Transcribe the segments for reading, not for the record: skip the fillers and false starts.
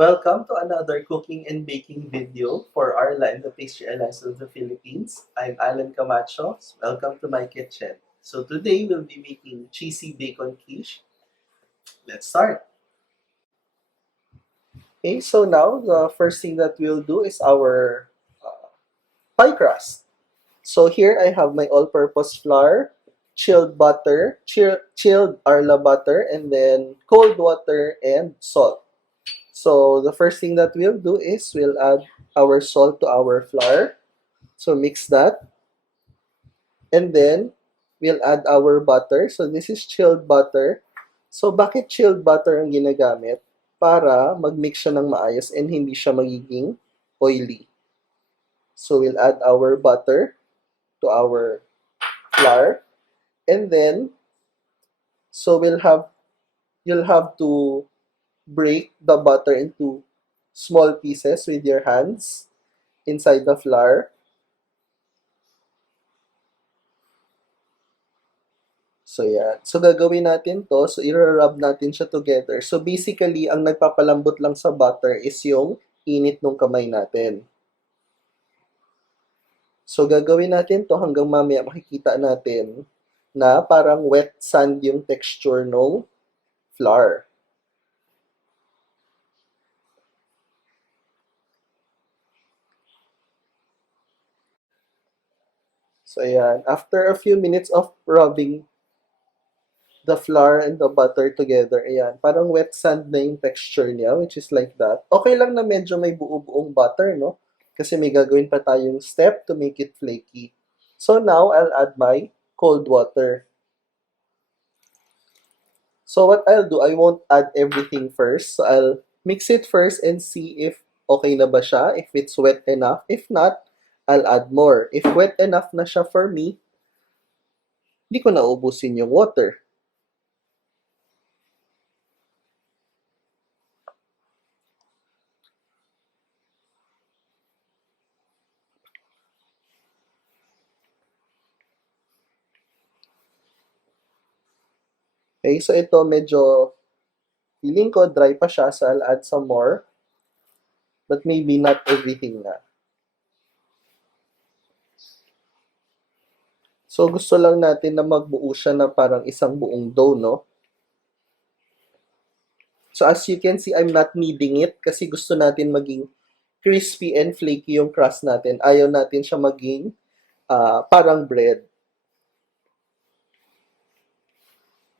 Welcome to another cooking and baking video for Arla and the Pastry Alliance of the Philippines. I'm Alan Camacho. Welcome to my kitchen. So today we'll be making cheesy bacon quiche. Let's start. Okay, so now the first thing that we'll do is our pie crust. So here I have my all-purpose flour, chilled butter, chilled Arla butter, and then cold water and salt. So the first thing that we'll do is we'll add our salt to our flour. So mix that. And then we'll add our butter. So this is chilled butter. So bakit chilled butter ang ginagamit? Para mag-mix siya ng maayos and hindi siya magiging oily. So we'll add our butter to our flour. And then, so you'll have to break the butter into small pieces with your hands inside the flour. So, yan. So, gagawin natin to. So, i-rub natin siya together. So, basically, ang nagpapalambot lang sa butter is yung init ng kamay natin. So, gagawin natin to hanggang mamaya makikita natin na parang wet sand yung texture ng flour. So, ayan. After a few minutes of rubbing the flour and the butter together, ayan, parang wet sand na yung texture niya, which is like that. Okay lang na medyo may buo-buong butter, no? Kasi may gagawin pa tayong step to make it flaky. So now, I'll add my cold water. So what I'll do, I won't add everything first. So I'll mix it first and see if okay na ba siya, if it's wet enough. If not, I'll add more. If wet enough na siya for me, hindi ko na ubusin yung water. Okay, so ito medyo feeling ko dry pa siya, so I'll add some more. But maybe not everything na. So gusto lang natin na magbuo siya na parang isang buong dough, no? So as you can see, I'm not kneading it kasi gusto natin maging crispy and flaky yung crust natin. Ayaw natin siya maging parang bread.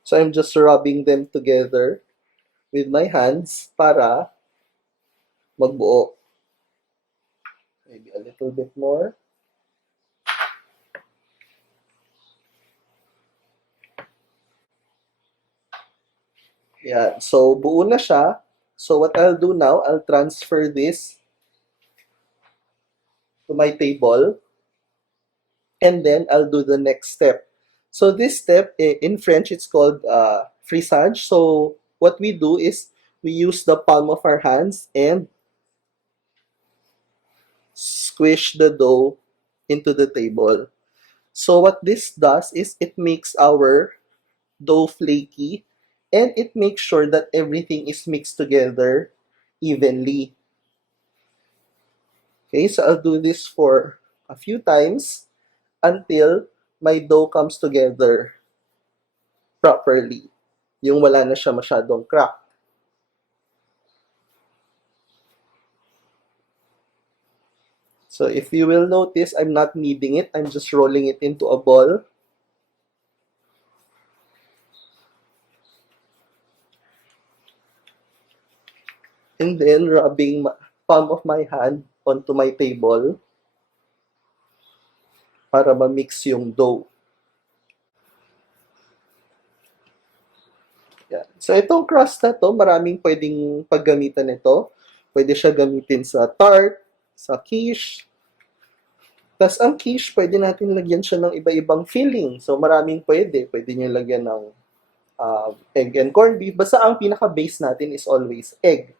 So I'm just rubbing them together with my hands para magbuo. Maybe a little bit more. Yan. So, buo na siya. So, what I'll do now, I'll transfer this to my table. And then, I'll do the next step. So, this step, in French, it's called frisage. So, what we do is, we use the palm of our hands and squish the dough into the table. So, what this does is, it makes our dough flaky and it makes sure that everything is mixed together evenly. Okay, so I'll do this for a few times until my dough comes together properly. Yung wala na siya masyadong crack. So if you will notice, I'm not kneading it. I'm just rolling it into a ball. And then rubbing palm of my hand onto my table para ma-mix yung dough. Yan. So itong crust na to, maraming pwedeng paggamitan nito. Pwede siya gamitin sa tart, sa quiche. Tapos ang quiche, pwede natin lagyan siya ng iba-ibang filling. So maraming pwede. Pwede nyo lagyan ng egg and corned beef. Basta ang pinaka-base natin is always egg.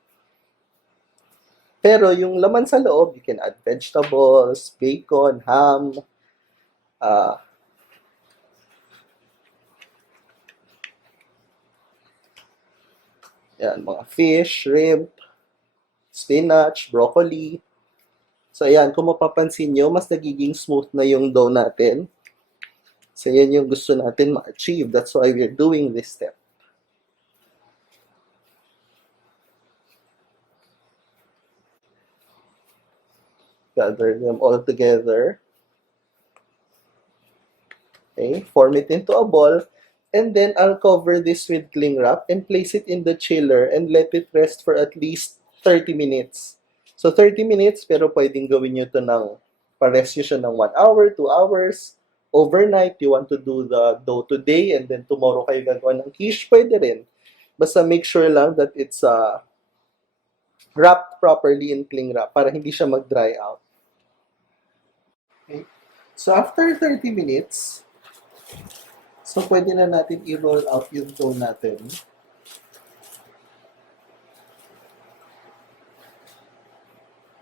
Pero yung laman sa loob, you can add vegetables, bacon, ham, yan, mga fish, shrimp. spinach, broccoli. So, ayan, kung mapapansin nyo, mas nagiging smooth na yung dough natin. So, yan yung gusto natin ma-achieve. That's why we're doing this step. Gather them all together. Okay, form it into a ball. And then, I'll cover this with cling wrap and place it in the chiller and let it rest for at least 30 minutes. So, 30 minutes, pero pwedeng gawin nyo ito ng, pa-rest nyo siya ng 1 hour, 2 hours. Overnight, you want to do the dough today and then tomorrow kayo gagawa ng quiche, pwede rin. Basta make sure lang that it's wrapped properly in cling wrap para hindi siya mag-dry out. Okay. So, after 30 minutes, so pwede na natin i-roll out yung dough natin.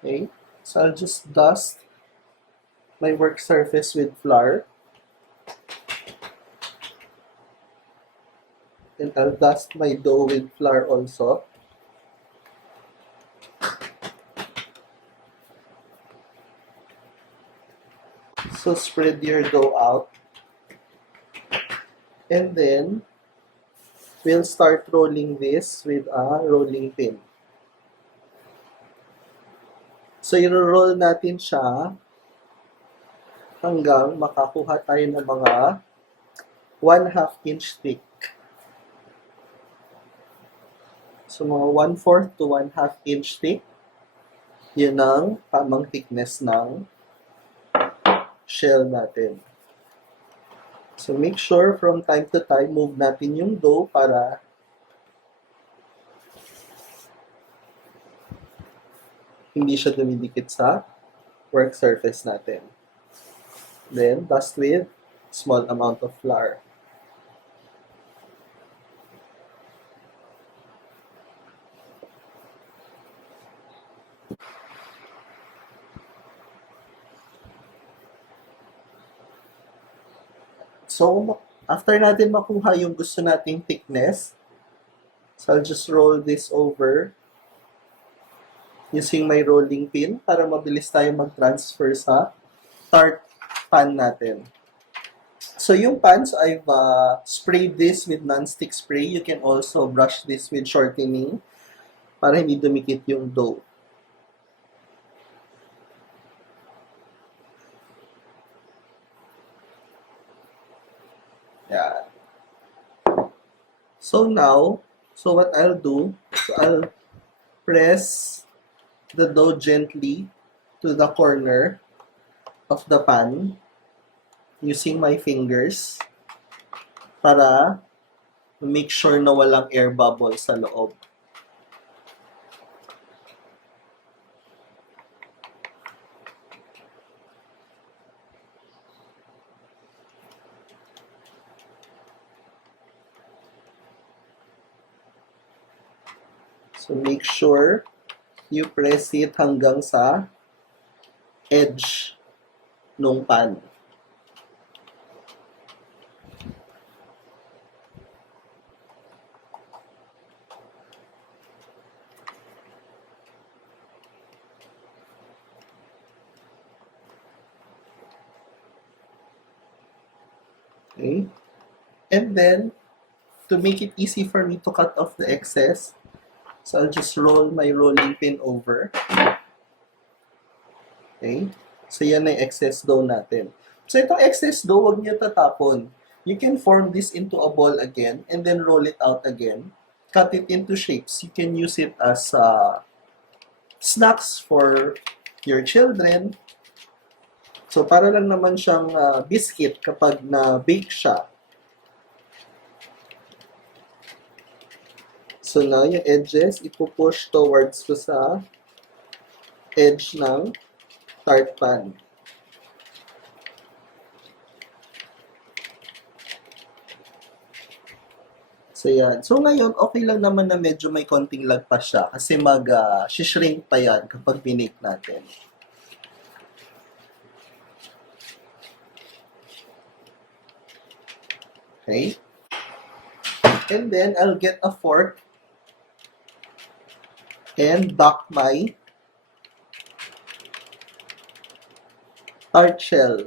Okay. So, I'll just dust my work surface with flour. And I'll dust my dough with flour also. So, spread your dough out. And then, we'll start rolling this with a rolling pin. So, i-roll natin siya hanggang makakuha tayo ng mga 1/2 inch thick. So, mga 1/4 to 1/2 inch thick. Yun ang tamang thickness ng shell natin. So, make sure from time to time, move natin yung dough para hindi siya dumidikit sa work surface natin. Then, dust with small amount of flour. So, after natin makuha yung gusto nating thickness, so I'll just roll this over using my rolling pin para mabilis tayo mag-transfer sa tart pan natin. So, yung pans, I've sprayed this with non-stick spray. You can also brush this with shortening para hindi dumikit yung dough. Yeah. So now, so what I'll do, so I'll press the dough gently to the corner of the pan using my fingers para make sure na walang air bubble sa loob. So make sure you press it hanggang sa edge nung pan. Okay? And then, to make it easy for me to cut off the excess, so I'll just roll my rolling pin over. Okay? So, yan na yung excess dough natin. So, itong excess dough, huwag niyo tatapon. You can form this into a ball again and then roll it out again. Cut it into shapes. You can use it as snacks for your children. So, para lang naman siyang biscuit kapag na-bake siya. So, now yung edges, ipupush towards ko sa edge ng tart pan. So, yan. So, ngayon, okay lang naman na medyo may konting lagpas siya kasi mag-shrink pa yan kapag binake natin. Okay? And then, I'll get a fork and dock my tart shell.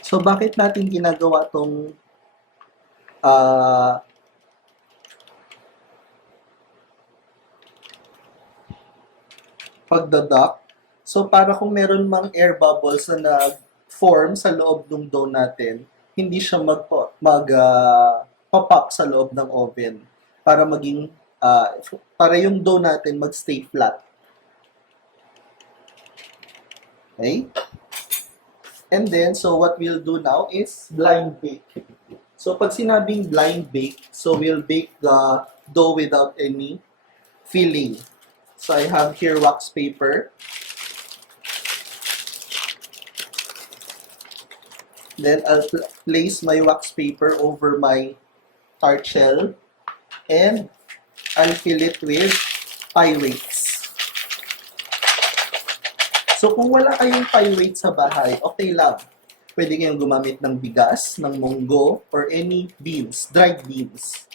So, bakit natin ginagawa tong uh, pagdadock? So, para kung meron mang air bubbles na nag-form sa loob ng dough natin, hindi siya pop-up sa loob ng oven para maging para yung dough natin mag-stay flat. Okay? And then, so what we'll do now is blind bake. So, pag sinabing blind bake, so we'll bake the dough without any filling. So, I have here wax paper. Then, I'll place my wax paper over my tart shell. And I'll fill it with pie weights. So, kung wala kayong pie weights sa bahay, okay lang. Pwede kayong gumamit ng bigas, ng munggo, or any beans, dried beans.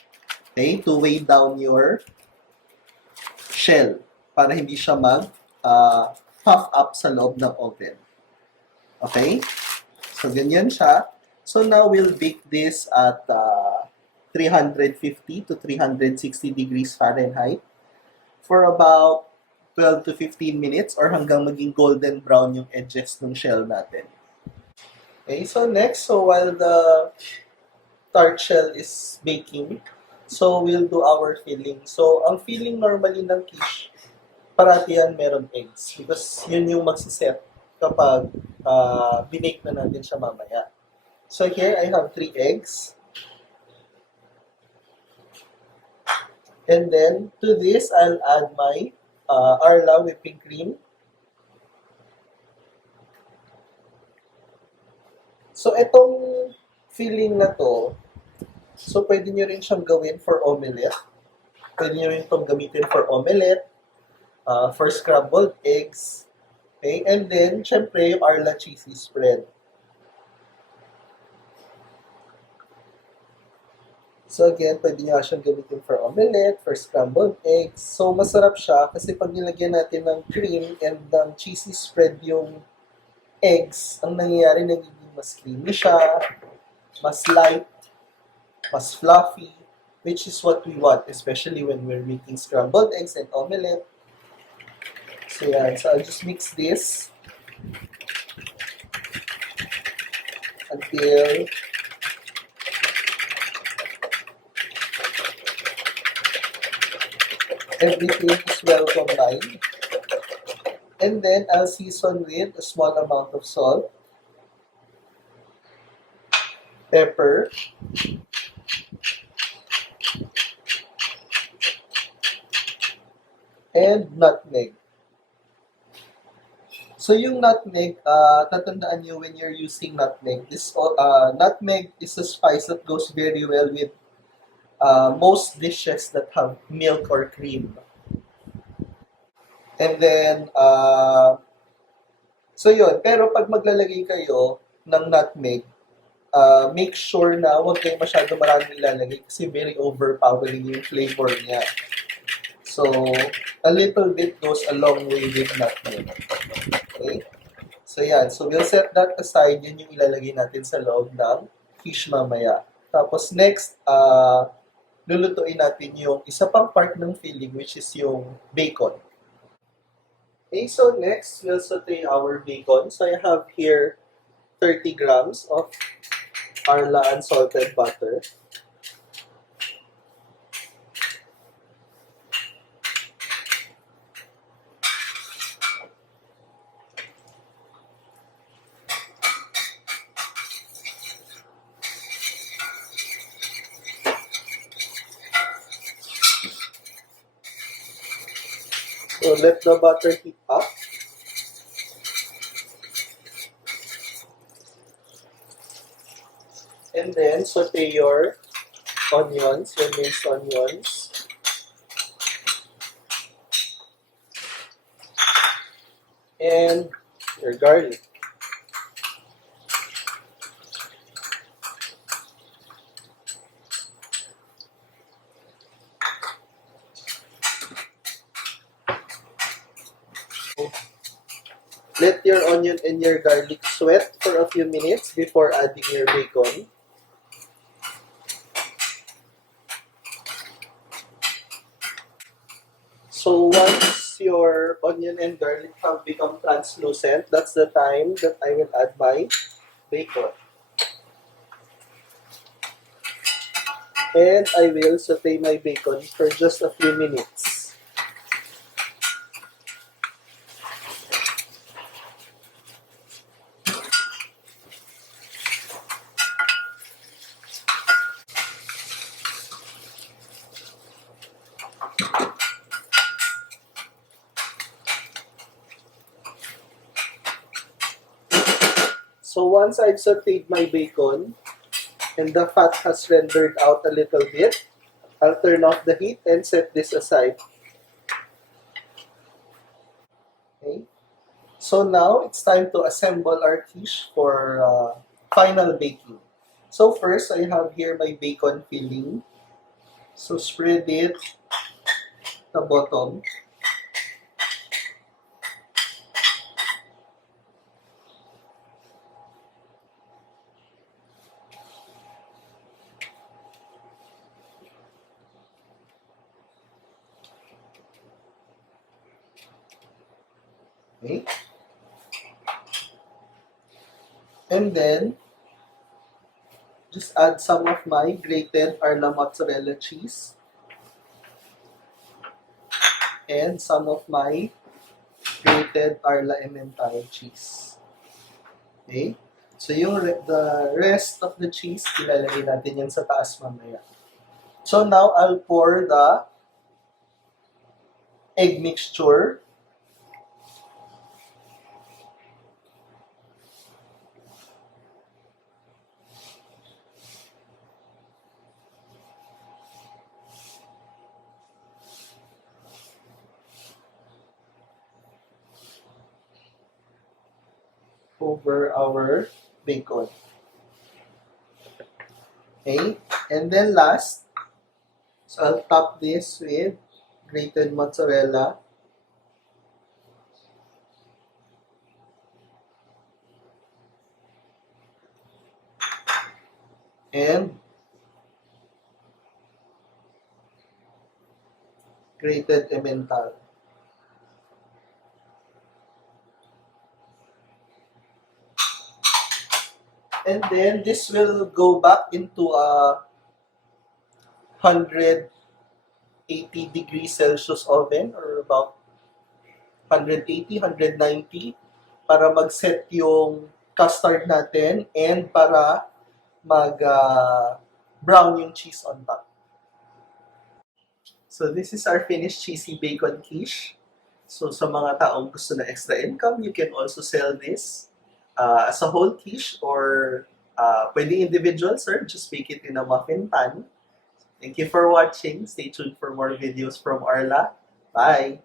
Okay? To weigh down your shell para hindi siya puff up sa loob ng oven. Okay? So, ganyan siya. So, now we'll bake this at 350 to 360 degrees Fahrenheit for about 12 to 15 minutes or hanggang maging golden brown yung edges ng shell natin. Okay, so next, so while the tart shell is baking, so we'll do our filling. So, ang filling normally ng quiche, parati yan meron eggs because yun yung magsiset kapag binake na natin siya mamaya. So here, I have 3 eggs. And then, to this, I'll add my Arla whipping cream. So, itong filling na to, so pwede nyo rin siyang gawin for omelette. Pwede nyo rin itong gamitin for omelette, for scrambled eggs. Okay? And then, syempre, yung Arla cheesy spread. So again, pwede nyo siyang gamitin for omelette, for scrambled eggs. So masarap siya kasi pag nilagyan natin ng cream and ng cheesy spread yung eggs, ang nangyayari nagiging mas creamy siya, mas light, mas fluffy, which is what we want, especially when we're making scrambled eggs and omelette. So yan, so I'll just mix this until everything is well combined. And then, I'll season with a small amount of salt, pepper, and nutmeg. So, yung nutmeg, tatandaan nyo when you're using nutmeg, nutmeg is a spice that goes very well with most dishes that have milk or cream. And then, so yun. Pero pag maglalagay kayo ng nutmeg, make sure na huwag kayo masyado maraming ilalagay kasi very overpowering yung flavor niya. So, a little bit goes a long way with nutmeg. Okay? So, yan. So, we'll set that aside. Yun yung ilalagay natin sa loob ng quiche mamaya. Tapos, next, lulutuin natin yung isa pang part ng filling, which is yung bacon. Okay, so next, we'll saute our bacon. So I have here 30 grams of Arla unsalted butter. So let the butter heat up. And then saute your onions, your minced onions. And your garlic. Let your onion and your garlic sweat for a few minutes before adding your bacon. So once your onion and garlic have become translucent, that's the time that I will add my bacon. And I will saute my bacon for just a few minutes. So once I've sauteed my bacon and the fat has rendered out a little bit, I'll turn off the heat and set this aside. Okay. So now it's time to assemble our quiche for final baking. So first, I have here my bacon filling. So spread it the bottom. Okay. And then, just add some of my grated Arla mozzarella cheese and some of my grated Arla Emmental cheese. Okay? So the rest of the cheese, ilalagay natin yan sa taas mamaya. So now, I'll pour the egg mixture over our bacon. Okay? And then last, so I'll top this with grated mozzarella and grated Emmental. And then this will go back into a 180 degrees Celsius oven or about 180, 190 para mag-set yung custard natin and para brown yung cheese on top. So this is our finished cheesy bacon quiche. So sa mga taong gusto na extra income, you can also sell this as a whole quiche or pwede individual, sir. Just bake it in a muffin pan. Thank you for watching. Stay tuned for more videos from Arla. Bye!